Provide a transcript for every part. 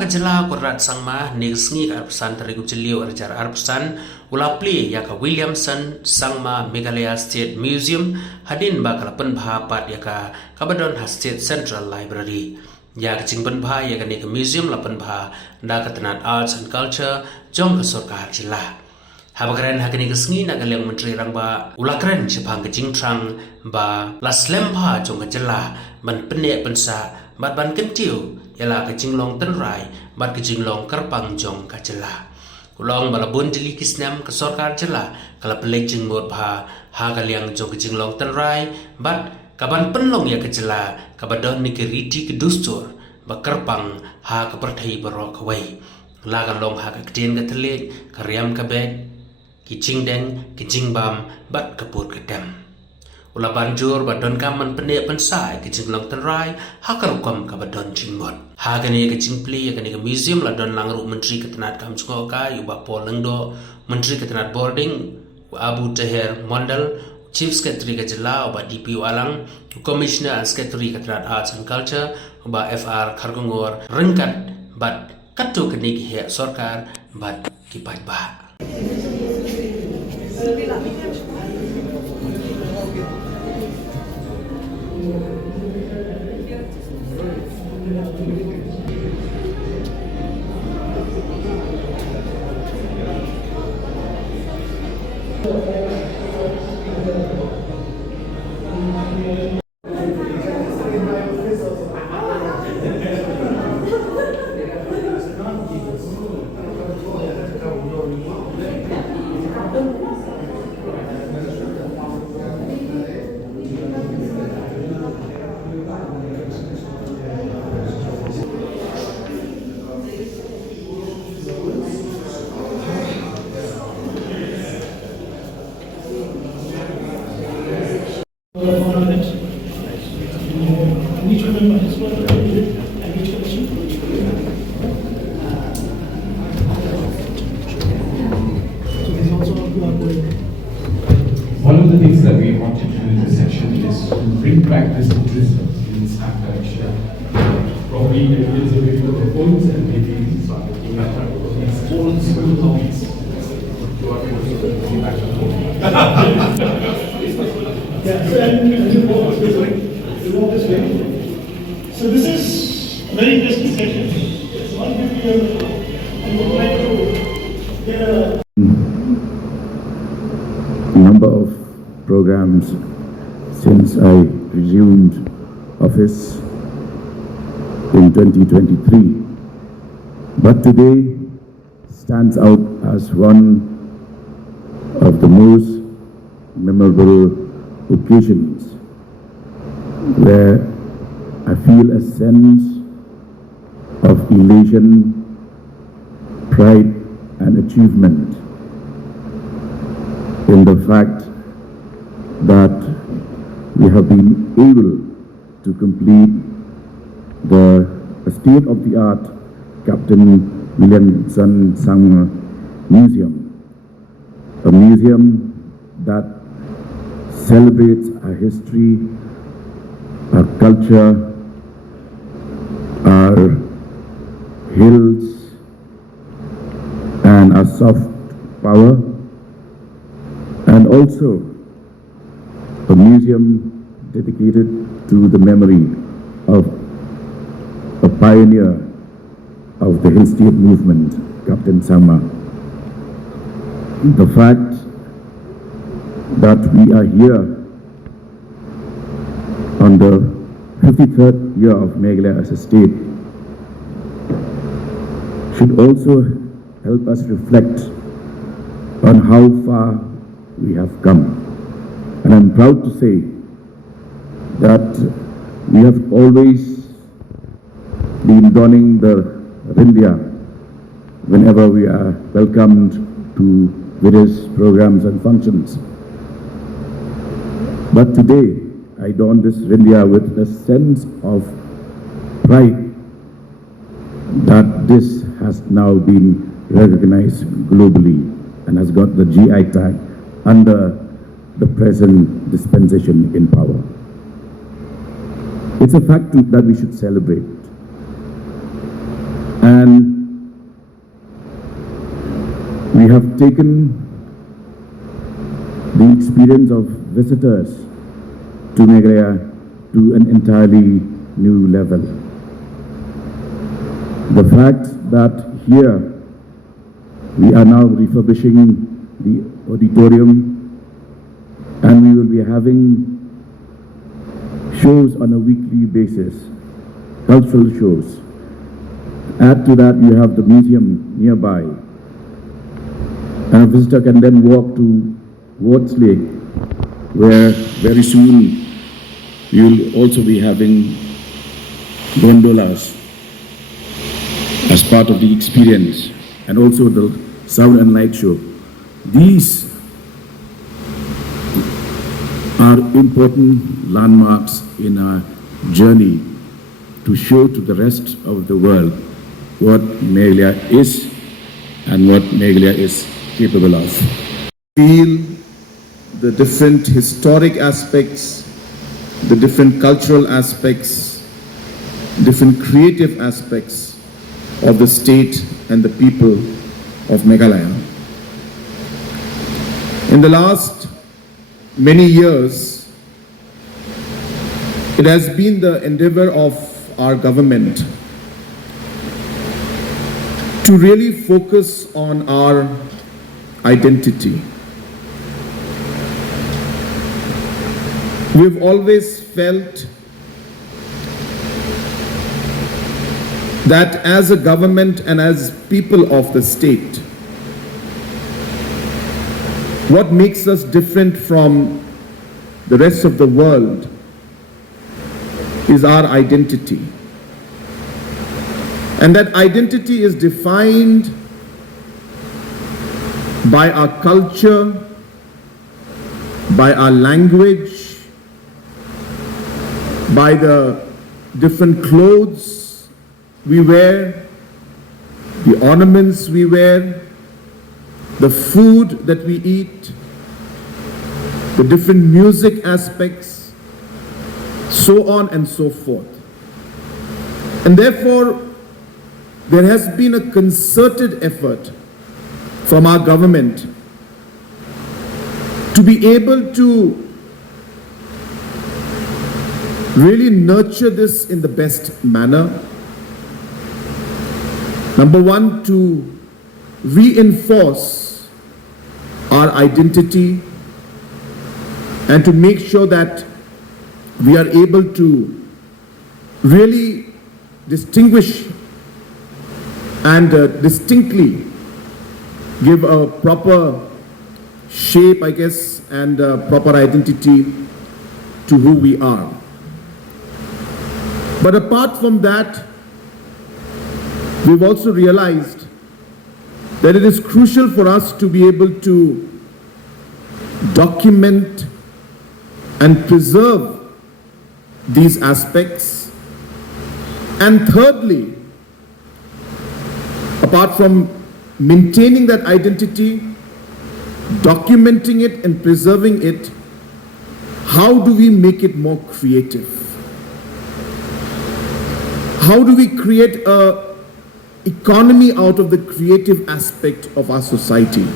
gajala Conrad sangma negsngi arpsan tarigu jeliu arjar arpsan ula plie ïaka Williamson sangma Meghalaya State Museum hadin bakal penbha pat ïaka kabadon State Central Library ya kecing penbha ïaka nika museum la penbha da katanat arts and culture jong kesorkar jela haba keren hakini kesngi na kaleng menteri rangba ula keren sepang kecing trang ba las lempa jong kejela ban pynneh pensa bat ban kentiu ialah kecing long tenrai bat kecing long kerpang jong kajela ulong balabun jeli kisnam kesorkar jela kala pelek jing mot bha ha kaliang jong kecing long tenrai bat kaban penlong ya kejela kabadon niki riti ke dustur ba kerpang ha keperthai barok kawai lagan long ha ketien ke telek ke riam ke beit kicing deng kicing bam bat keput kedam ula banjur badon kaman pynneh pensai kicing long tenrai hakarukam kabadon jingmot hagani kicing plie kani ke museum la don langru menteri ketenat kam ka yuba polengdo menteri ketenat boarding Abu Tahir Mondal chief secretary kajela uba DPU alang commissioner and secretary ketenat arts and culture uba FR Khargongor rengkat bat katu kenik he sorkar bat kipat ba One of the things that we want to do in this section is to bring back this interest in art collection. Probably years away from the phones and maybe start looking at these old school hobbies. So this is a very interesting section. It's 150 years old, and we'd like to get a number of programs since I resumed office in 2023, but today stands out as one of the most memorable occasions where I feel a sense of elation, pride and achievement in the fact that we have been able to complete the state-of-the-art Captain Williamson Sangma Museum, a museum that celebrates our history, our culture, our hills and our soft power, and also a museum dedicated to the memory of a pioneer of the Hill State movement, Captain Sangma. The fact that we are here on the 53rd year of Meghalaya as a state should also help us reflect on how far we have come. And I'm proud to say that we have always been donning the rindia whenever we are welcomed to various programs and functions. But today, I don this rindia with a sense of pride that this has now been recognized globally and has got the GI tag under the present dispensation in power. It's a fact that we should celebrate. And we have taken the experience of visitors to Meghalaya to an entirely new level. The fact that here we are now refurbishing the auditorium and we will be having shows on a weekly basis, cultural shows. Add to that, you have the museum nearby, and a visitor can then walk to Wards Lake, where very soon we will also be having gondolas as part of the experience, and also the sound and light show. These are important landmarks in our journey to show to the rest of the world what Meghalaya is and what Meghalaya is capable of. Feel the different historic aspects, the different cultural aspects, different creative aspects of the state and the people of Meghalaya. In the last many years, it has been the endeavor of our government to really focus on our identity. We've always felt that as a government and as people of the state, what makes us different from the rest of the world is our identity. And that identity is defined by our culture, by our language, by the different clothes we wear, the ornaments we wear, the food that we eat, the different music aspects, so on and so forth. And therefore, there has been a concerted effort from our government to be able to really nurture this in the best manner. Number one, to reinforce our identity and to make sure that we are able to really distinguish and distinctly give a proper shape, I guess, and proper identity to who we are. But apart from that, we've also realized that it is crucial for us to be able to document and preserve these aspects. And thirdly, apart from maintaining that identity, documenting it and preserving it, how do we make it more creative? How do we create an economy out of the creative aspect of our society?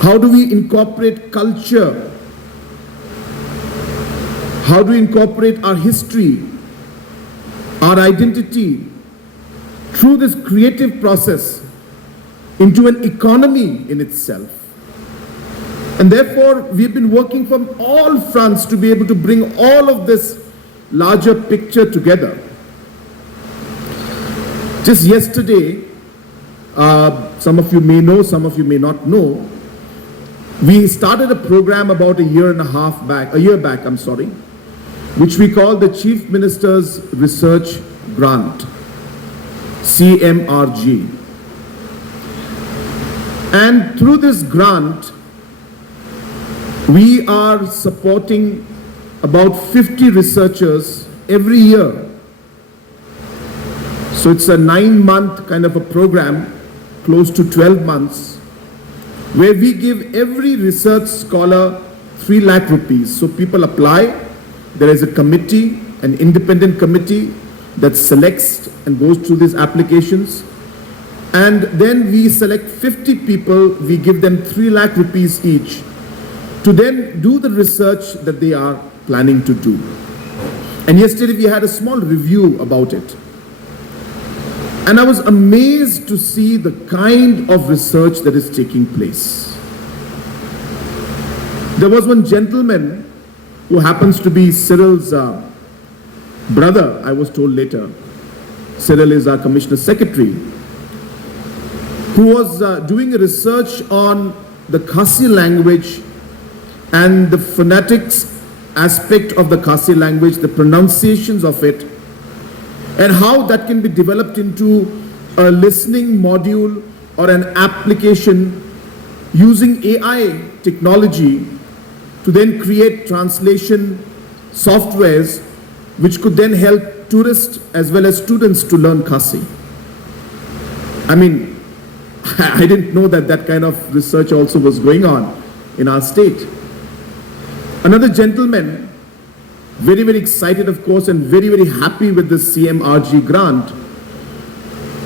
How do we incorporate culture? How do we incorporate our history, our identity, through this creative process into an economy in itself? And therefore, we've been working from all fronts to be able to bring all of this larger picture together. Just yesterday, some of you may know, some of you may not know, we started a program about a year back, which we call the Chief Minister's Research Grant, CMRG. And through this grant, we are supporting about 50 researchers every year. So it's a 9-month kind of a program, close to 12 months, where we give every research scholar 3 lakh rupees. So people apply, there is a committee, an independent committee, that selects and goes through these applications. And then we select 50 people, we give them 3 lakh rupees each to then do the research that they are planning to do. And yesterday we had a small review about it. And I was amazed to see the kind of research that is taking place. There was one gentleman who happens to be Cyril's brother, I was told later. Cyril is our Commissioner Secretary, who was doing a research on the Khasi language and the phonetics aspect of the Khasi language, the pronunciations of it, and how that can be developed into a listening module or an application using AI technology to then create translation softwares which could then help tourists as well as students to learn Khasi. I mean, I didn't know that that kind of research also was going on in our state. Another gentleman, very, very excited, of course, and very, very happy with this CMRG grant,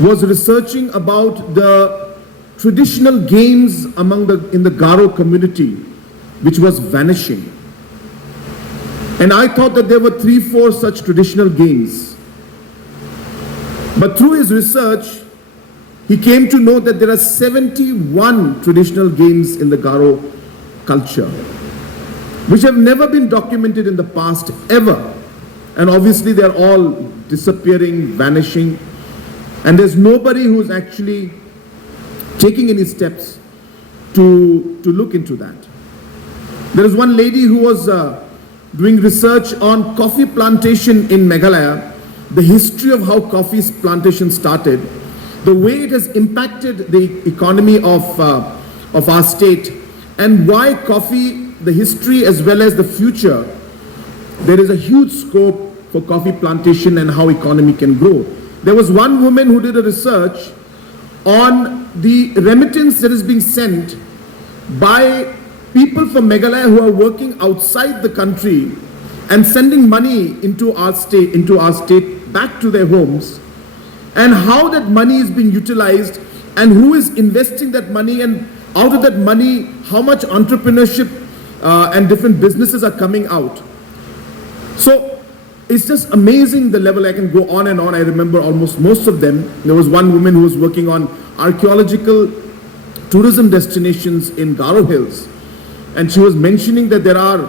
was researching about the traditional games in the Garo community, which was vanishing. And I thought that there were 3-4 such traditional games. But through his research, he came to know that there are 71 traditional games in the Garo culture, which have never been documented in the past ever. And obviously they're all disappearing, vanishing, and there's nobody who's actually taking any steps to look into that. There is one lady who was doing research on coffee plantation in Meghalaya, the history of how coffee plantation started, the way it has impacted the economy of our state, and why coffee, the history as well as the future, there is a huge scope for coffee plantation and how economy can grow. There was one woman who did a research on the remittance that is being sent by people from Meghalaya who are working outside the country and sending money into our state back to their homes, and how that money is being utilized and who is investing that money, and out of that money how much entrepreneurship and different businesses are coming out. So it's just amazing the level. I can go on and on. I remember almost most of them. There was one woman who was working on archaeological tourism destinations in Garo Hills, and she was mentioning that there are